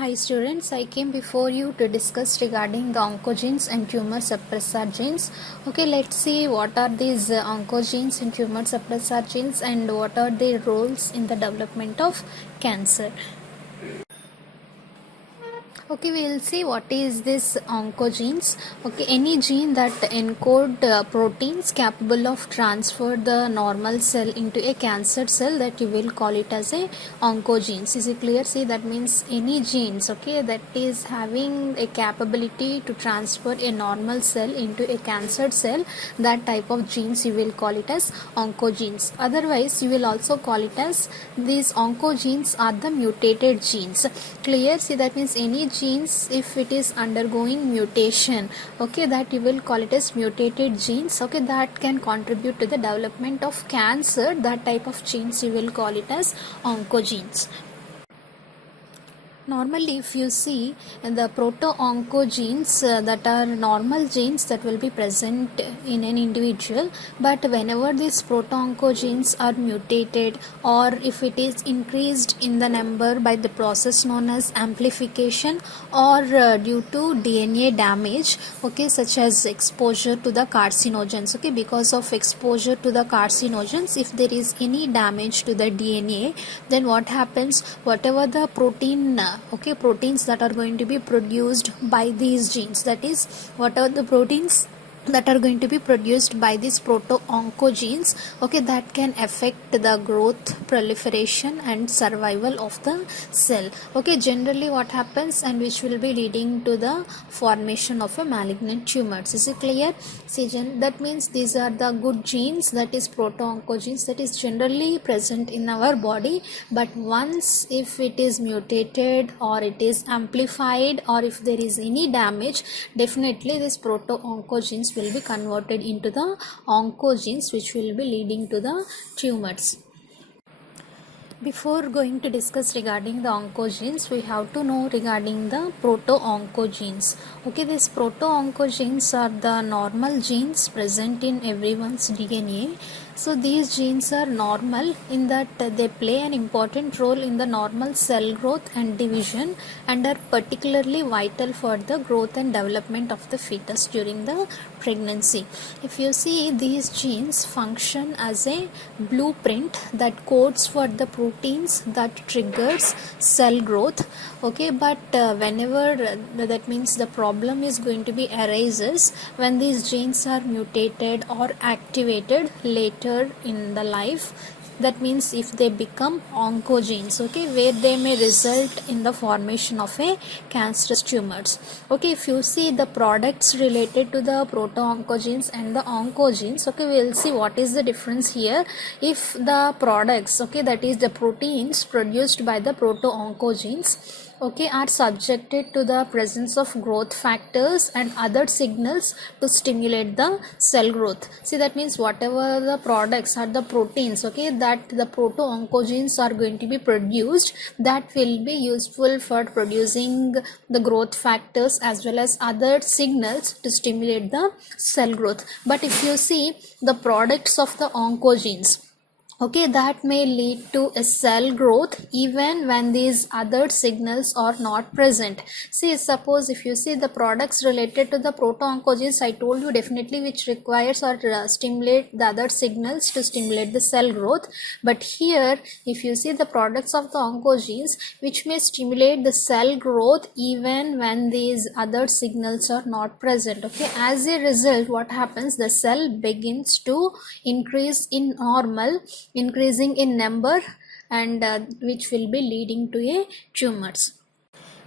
Hi students, I came before you to discuss regarding the oncogenes and tumor suppressor genes. Okay, let's see what are these oncogenes and tumor suppressor genes and what are their roles in the development of cancer. Okay, we will see what is this oncogenes. Okay, any gene that encode proteins capable of transfer the normal cell into a cancer cell, that you will call it as a oncogenes. Is it clear? See, that means any genes, okay, that is having a capability to transfer a normal cell into a cancer cell, that type of genes you will call it as oncogenes. Otherwise, you will also call it as these oncogenes are the mutated genes. Clear? See, that means any genes, if it is undergoing mutation, okay, that you will call it as mutated genes, okay, that can contribute to the development of cancer, that type of genes you will call it as oncogenes. Normally, if you see the proto-oncogenes that are normal genes that will be present in an individual, but whenever these proto-oncogenes are mutated or if it is increased in the number by the process known as amplification or due to DNA damage, okay, such as exposure to the carcinogens, okay, because of exposure to the carcinogens, if there is any damage to the DNA, then what happens, whatever the proteins that are going to be produced by these genes, that is whatever the proteins that are going to be produced by these proto-oncogenes, okay, that can affect the growth, proliferation and survival of the cell, okay, generally what happens, and which will be leading to the formation of a malignant tumors. Is it clear? See, that means these are the good genes, that is proto-oncogenes, that is generally present in our body, but once if it is mutated or it is amplified or if there is any damage, definitely this proto-oncogenes will be converted into the oncogenes, which will be leading to the tumors. Before going to discuss regarding the oncogenes, we have to know regarding the proto-oncogenes. Okay, these proto-oncogenes are the normal genes present in everyone's DNA. So these genes are normal in that they play an important role in the normal cell growth and division and are particularly vital for the growth and development of the fetus during the pregnancy. If you see, these genes function as a blueprint that codes for the proteins that triggers cell growth, okay, but whenever that means the problem is going to be arises when these genes are mutated or activated later in the life, that means if they become oncogenes, okay, where they may result in the formation of a cancerous tumors. Okay, if you see the products related to the proto-oncogenes and the oncogenes, okay, we will see what is the difference here. If the products, okay, that is the proteins produced by the proto-oncogenes, okay, are subjected to the presence of growth factors and other signals to stimulate the cell growth. See, that means whatever the products are the proteins, okay, that the proto-oncogenes are going to be produced, that will be useful for producing the growth factors as well as other signals to stimulate the cell growth. But if you see the products of the oncogenes, okay, that may lead to a cell growth even when these other signals are not present. See, suppose if you see the products related to the proto-oncogenes, I told you definitely which requires or stimulate the other signals to stimulate the cell growth. But here, if you see the products of the oncogenes, which may stimulate the cell growth even when these other signals are not present, okay, as a result, what happens, the cell begins to increase in increasing in number and which will be leading to a tumors.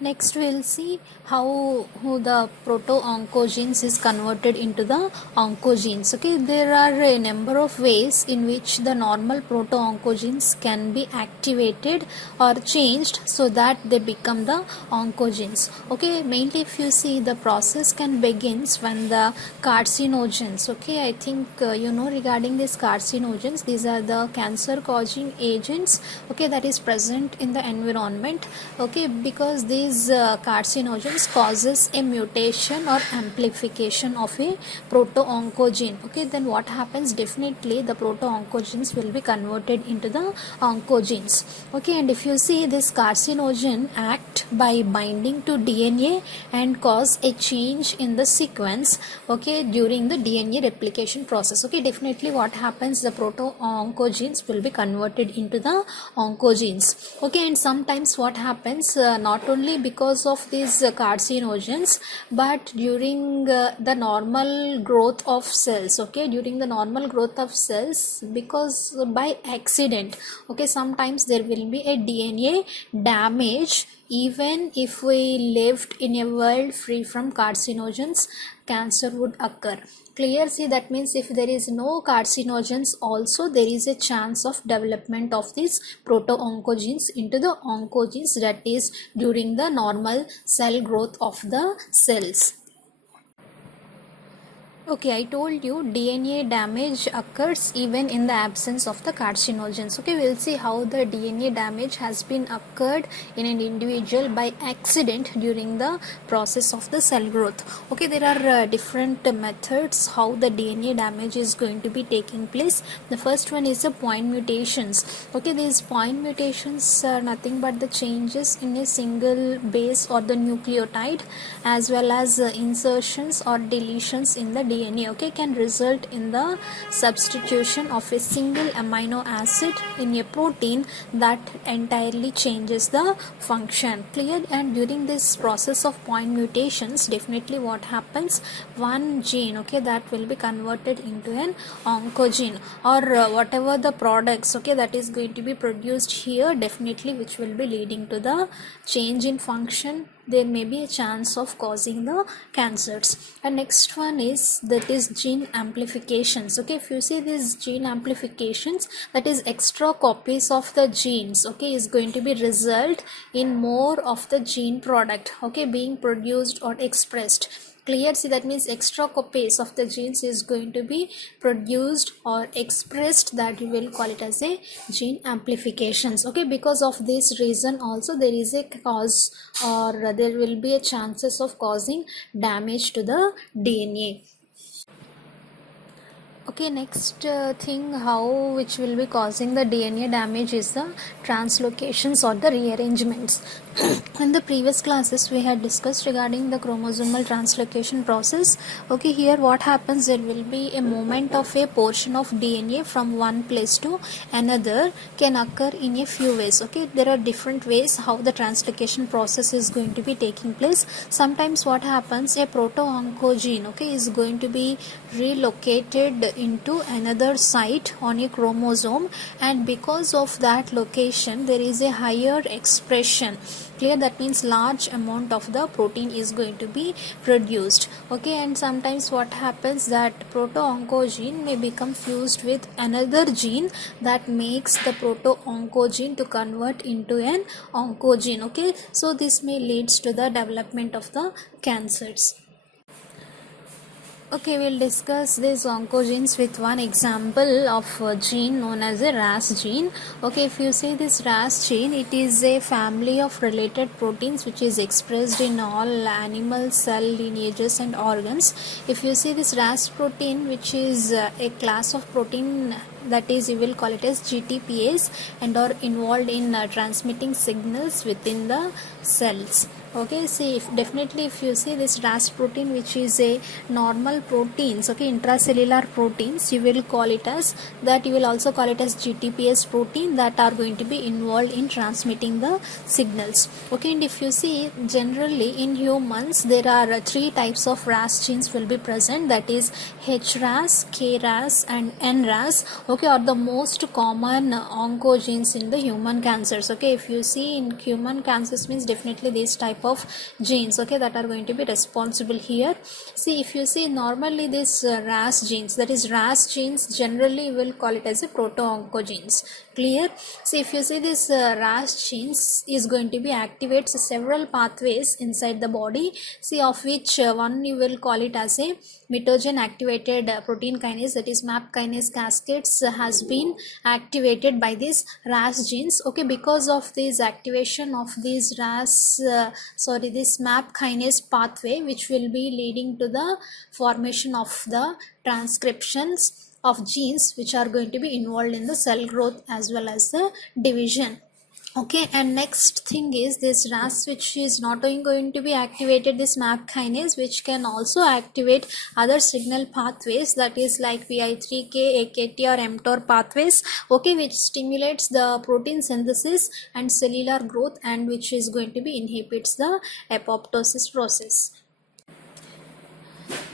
Next we will see how the proto-oncogenes is converted into the oncogenes. Okay, there are a number of ways in which the normal proto-oncogenes can be activated or changed so that they become the oncogenes. Okay, mainly if you see the process can begins when the carcinogens, okay, I think you know regarding these carcinogens, these are the cancer causing agents, okay, that is present in the environment, okay, because these these carcinogens causes a mutation or amplification of a proto-oncogene. Okay, then what happens? Definitely the proto-oncogenes will be converted into the oncogenes. Okay, and if you see, this carcinogen act by binding to DNA and cause a change in the sequence, okay, during the DNA replication process. Okay, definitely what happens, the proto-oncogenes will be converted into the oncogenes. Okay, and sometimes what happens, not only because of these carcinogens, but during the normal growth of cells. Okay, during the normal growth of cells, because by accident, okay, sometimes there will be a DNA damage. Even if we lived in a world free from carcinogens, cancer would occur. Clear? See, that means if there is no carcinogens, also there is a chance of development of these proto-oncogenes into the oncogenes, that is during the normal cell growth of the cells. Okay, I told you DNA damage occurs even in the absence of the carcinogens. Okay, we'll see how the DNA damage has been occurred in an individual by accident during the process of the cell growth. Okay, there are different methods how the DNA damage is going to be taking place. The first one is the point mutations. Okay, these point mutations are nothing but the changes in a single base or the nucleotide, as well as insertions or deletions in the DNA. Okay, can result in the substitution of a single amino acid in a protein that entirely changes the function. Clear? And during this process of point mutations, definitely what happens, one gene, okay, that will be converted into an oncogene, or whatever the products, okay, that is going to be produced here, definitely which will be leading to the change in function. There may be a chance of causing the cancers. And next one is, that is gene amplifications. Okay, if you see these gene amplifications, that is extra copies of the genes, okay, is going to be result in more of the gene product, okay, being produced or expressed. Clear? See, that means extra copies of the genes is going to be produced or expressed, that you will call it as a gene amplifications. Okay, because of this reason also there is a cause, or there will be a chances of causing damage to the DNA. Okay, next thing how which will be causing the DNA damage is the translocations or the rearrangements. In the previous classes we had discussed regarding the chromosomal translocation process. Okay, here what happens, there will be a movement of a portion of DNA from one place to another, can occur in a few ways. Okay, there are different ways how the translocation process is going to be taking place. Sometimes what happens, a proto-oncogene, okay, is going to be relocated into another site on a chromosome, and because of that location there is a higher expression. Clear? That means large amount of the protein is going to be produced. Okay, and sometimes what happens, that proto-oncogene may become fused with another gene that makes the proto-oncogene to convert into an oncogene. Okay, so this may leads to the development of the cancers. Okay, we'll discuss these oncogenes with one example of a gene known as a RAS gene. Okay, if you see this RAS gene, it is a family of related proteins which is expressed in all animal cell lineages and organs. If you see this RAS protein, which is a class of protein, that is, you will call it as GTPase, and are involved in transmitting signals within the cells. Okay, see, definitely if you see this RAS protein, which is a normal proteins, okay, intracellular proteins, you will call it as that, you will also call it as GTPase protein, that are going to be involved in transmitting the signals. Okay, and if you see, generally in humans there are three types of RAS genes will be present, that is HRAS, KRAS and NRAS. Okay, are the most common oncogenes in the human cancers. Okay, if you see in human cancers, means definitely this type of genes, okay, that are going to be responsible here. See, if you see normally this RAS genes, that is RAS genes, generally we will call it as a proto-oncogenes. Clear? So if you see this RAS genes is going to be activates several pathways inside the body, see of which one you will call it as a mitogen activated protein kinase, that is MAP kinase cascades has been activated by these RAS genes. Okay, because of this activation of these this MAP kinase pathway, which will be leading to the formation of the transcriptions of genes which are going to be involved in the cell growth as well as the division. Okay, and next thing is this RAS, which is not only going to be activated this MAP kinase, which can also activate other signal pathways, that is like PI3K, AKT or mTOR pathways, okay, which stimulates the protein synthesis and cellular growth, and which is going to be inhibits the apoptosis process.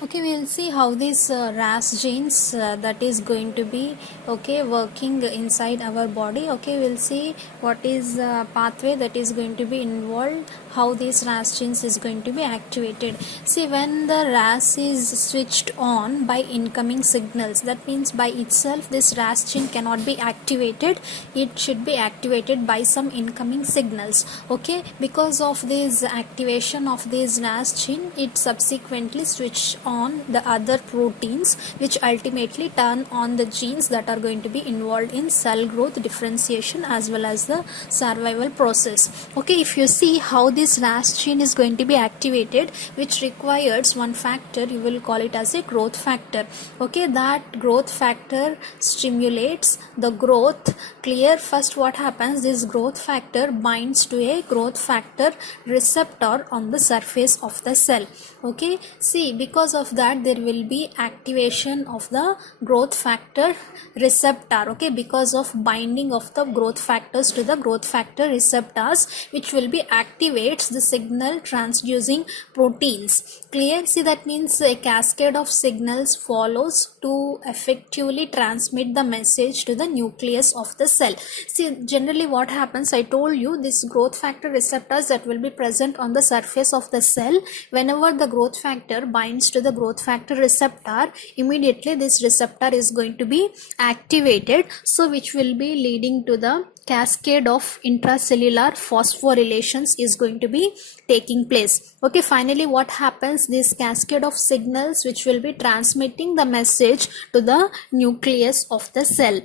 Okay, we will see how these RAS genes that is going to be working inside our body. Okay, we'll see what is pathway that is going to be involved, how these RAS genes is going to be activated. See, when the RAS is switched on by incoming signals, that means by itself this RAS gene cannot be activated, it should be activated by some incoming signals. Okay, because of this activation of this RAS gene, it subsequently switch on the other proteins, which ultimately turn on the genes that are going to be involved in cell growth, differentiation as well as the survival process. Okay, if you see how this RAS gene is going to be activated, which requires one factor, you will call it as a growth factor. Okay, that growth factor stimulates the growth. Clear? First what happens, this growth factor binds to a growth factor receptor on the surface of the cell. Okay, see, because of that there will be activation of the growth factor receptor. Okay, because of binding of the growth factors to the growth factor receptors, which will be activates the signal transducing proteins. Clear? See, that means a cascade of signals follows to effectively transmit the message to the nucleus of the cell. See, generally what happens, I told you, this growth factor receptors that will be present on the surface of the cell, whenever the growth factor binds to the growth factor receptor, immediately this receptor is going to be activated, so which will be leading to the cascade of intracellular phosphorylations is going to be taking place. Okay, finally what happens, this cascade of signals which will be transmitting the message to the nucleus of the cell.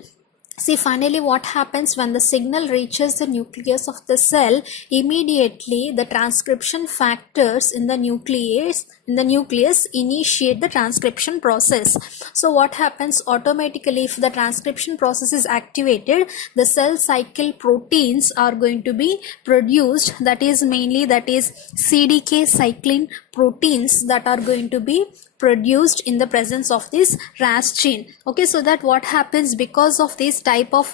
See, finally what happens, when the signal reaches the nucleus of the cell, immediately the transcription factors in the nucleus initiate the transcription process. So what happens, automatically if the transcription process is activated, the cell cycle proteins are going to be produced, that is CDK cyclin proteins that are going to be produced in the presence of this RAS gene. Okay, so that what happens, because of this type of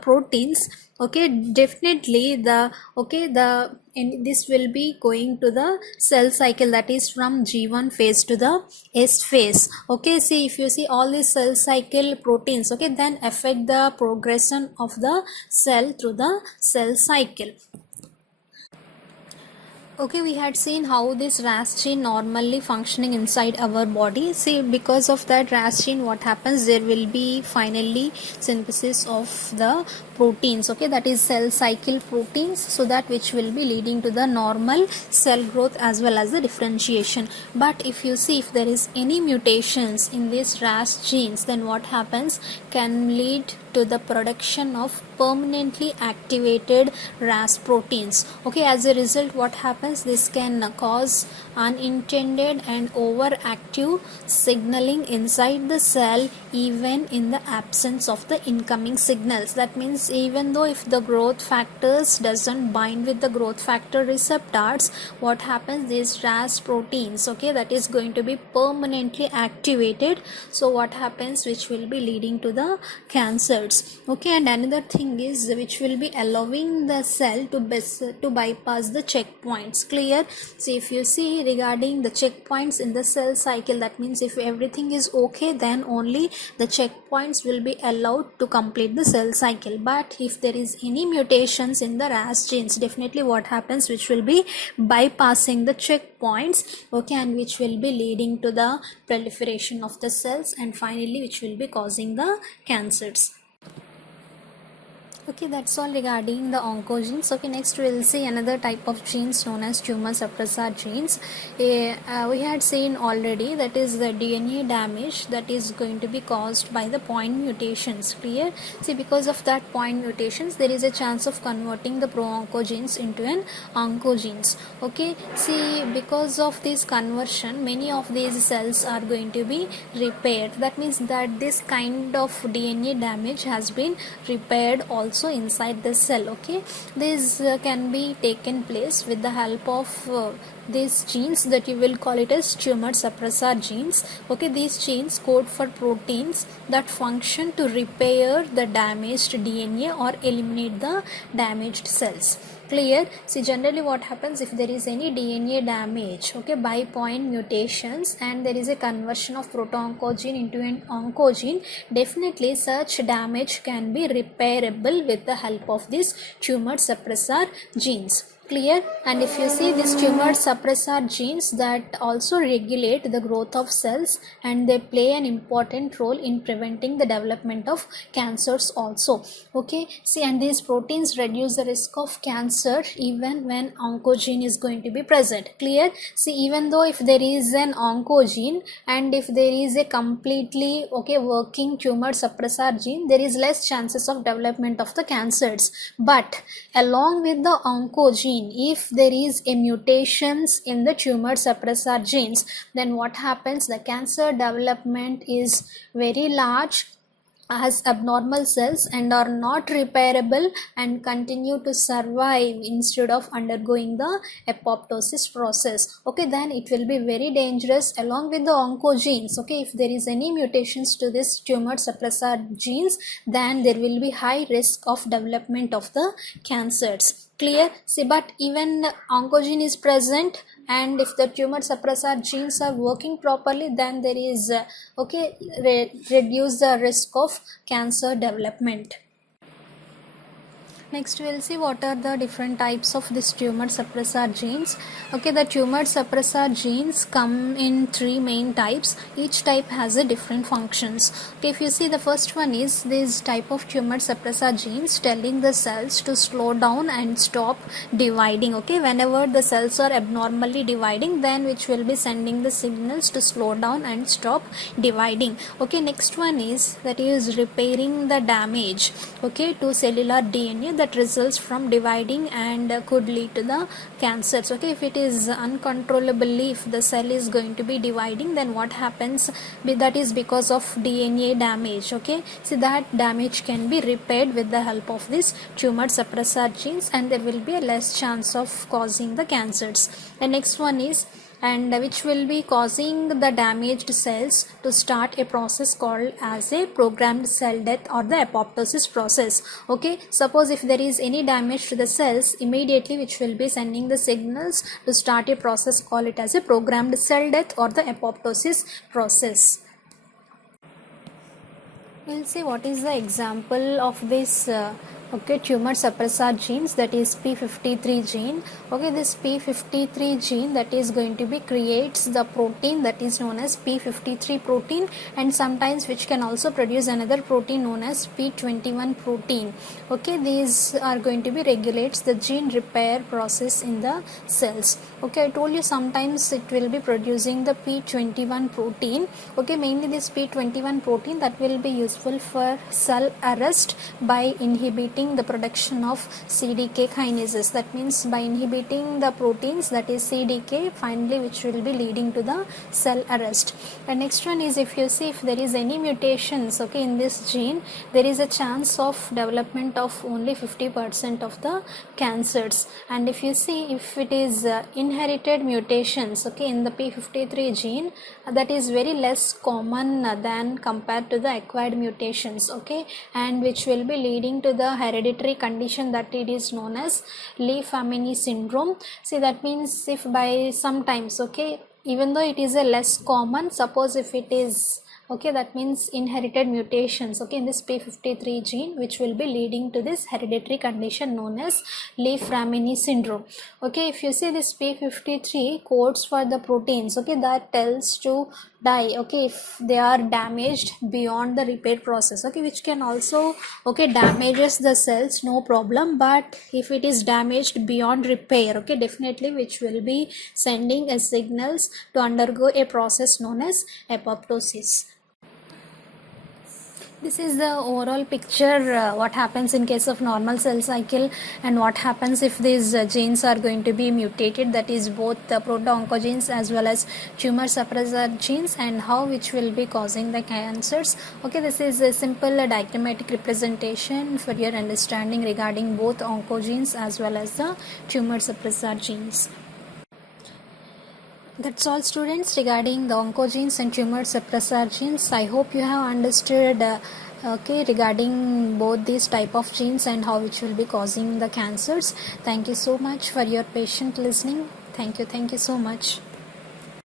proteins, okay, definitely this will be going to the cell cycle, that is from G1 phase to the S phase. Okay, see, if you see all these cell cycle proteins, okay, then affect the progression of the cell through the cell cycle. Okay, we had seen how this RAS gene normally functioning inside our body. See, because of that RAS gene, what happens, there will be finally synthesis of the proteins, okay, that is cell cycle proteins, so that which will be leading to the normal cell growth as well as the differentiation. But if you see, if there is any mutations in these RAS genes, then what happens, can lead to the production of permanently activated RAS proteins. Okay, as a result, what happens, this can cause unintended and overactive signaling inside the cell, even in the absence of the incoming signals. That means even though if the growth factors doesn't bind with the growth factor receptors, what happens, these RAS proteins, okay, that is going to be permanently activated. So what happens, which will be leading to the cancers. Okay, and another thing is which will be allowing the cell to bypass the checkpoints. Clear? So if you see regarding the checkpoints in the cell cycle, that means if everything is okay, then only the checkpoints will be allowed to complete the cell cycle. But if there is any mutations in the RAS genes, definitely what happens, which will be bypassing the checkpoints, okay, and which will be leading to the proliferation of the cells, and finally which will be causing the cancers. Okay, that's all regarding the oncogenes. Okay, next we'll see another type of genes known as tumor suppressor genes. We had seen already, that is the DNA damage that is going to be caused by the point mutations. Clear? See, because of that point mutations, there is a chance of converting the pro-oncogenes into an oncogenes. Okay, see, because of this conversion, many of these cells are going to be repaired. That means that this kind of DNA damage has been repaired also inside the cell. Okay, this can be taken place with the help of these genes that you will call it as tumor suppressor genes. Okay, these genes code for proteins that function to repair the damaged DNA or eliminate the damaged cells. Clear? See, generally what happens if there is any DNA damage, okay, by point mutations, and there is a conversion of proto-oncogene into an oncogene, definitely such damage can be repairable with the help of these tumor suppressor genes. Clear? And if you see these tumor suppressor genes that also regulate the growth of cells, and they play an important role in preventing the development of cancers also. Okay, see, and these proteins reduce the risk of cancer even when oncogene is going to be present. Clear? See, even though if there is an oncogene and if there is a completely working tumor suppressor gene, there is less chances of development of the cancers. But along with the oncogene, if there is a mutations in the tumor suppressor genes, then what happens? The cancer development is very large as abnormal cells and are not repairable and continue to survive instead of undergoing the apoptosis process. Okay, then it will be very dangerous along with the oncogenes. Okay, if there is any mutations to this tumor suppressor genes, then there will be high risk of development of the cancers. Clear? See, but even oncogene is present, and if the tumor suppressor genes are working properly, then there is reduce the risk of cancer development. Next we will see what are the different types of this tumor suppressor genes. Okay, the tumor suppressor genes come in three main types. Each type has a different functions. Okay, if you see, the first one is this type of tumor suppressor genes telling the cells to slow down and stop dividing. Okay, whenever the cells are abnormally dividing, then which will be sending the signals to slow down and stop dividing. Okay, next one is that is repairing the damage, okay, to cellular DNA that results from dividing and could lead to the cancers. Okay, if it is uncontrollably, if the cell is going to be dividing, then what happens? That is because of DNA damage. Okay, so that damage can be repaired with the help of this tumor suppressor genes, and there will be a less chance of causing the cancers. The next one is, and which will be causing the damaged cells to start a process called as a programmed cell death or the apoptosis process. Okay, suppose if there is any damage to the cells, immediately which will be sending the signals to start a process, call it as a programmed cell death or the apoptosis process. We'll see what is the example of this tumor suppressor genes, that is p53 gene. Okay, this p53 gene that is going to be creates the protein that is known as p53 protein, and sometimes which can also produce another protein known as p21 protein. Okay, these are going to be regulates the gene repair process in the cells. Okay, I told you sometimes it will be producing the p21 protein. Okay, mainly this p21 protein that will be useful for cell arrest by inhibiting the production of CDK kinases. That means by inhibiting the proteins, that is CDK, finally which will be leading to the cell arrest. And next one is, if you see, if there is any mutations, okay, in this gene, there is a chance of development of only 50% of the cancers. And if you see, if it is inherited mutations, okay, in the p53 gene, that is very less common than compared to the acquired mutations. Okay, and which will be leading to the hereditary condition that it is known as Li-Famini syndrome. See, that means if by sometimes, okay, even though it is a less common, suppose if it is Okay, that means inherited mutations, okay, in this p53 gene, which will be leading to this hereditary condition known as Leigh-Fraumeni syndrome. Okay, if you see this p53 codes for the proteins, okay, that tells to die, okay, if they are damaged beyond the repair process, okay, which can also, okay, damages the cells, no problem, but if it is damaged beyond repair, okay, definitely which will be sending a signals to undergo a process known as apoptosis. This is the overall picture, what happens in case of normal cell cycle and what happens if these genes are going to be mutated, that is both the proto-oncogenes as well as tumor suppressor genes, and how which will be causing the cancers. Okay, this is a simple diagrammatic representation for your understanding regarding both oncogenes as well as the tumor suppressor genes. That's all, students, regarding the oncogenes and tumor suppressor genes. I hope you have understood okay, regarding both these type of genes and how it will be causing the cancers. Thank you so much for your patient listening. Thank you so much.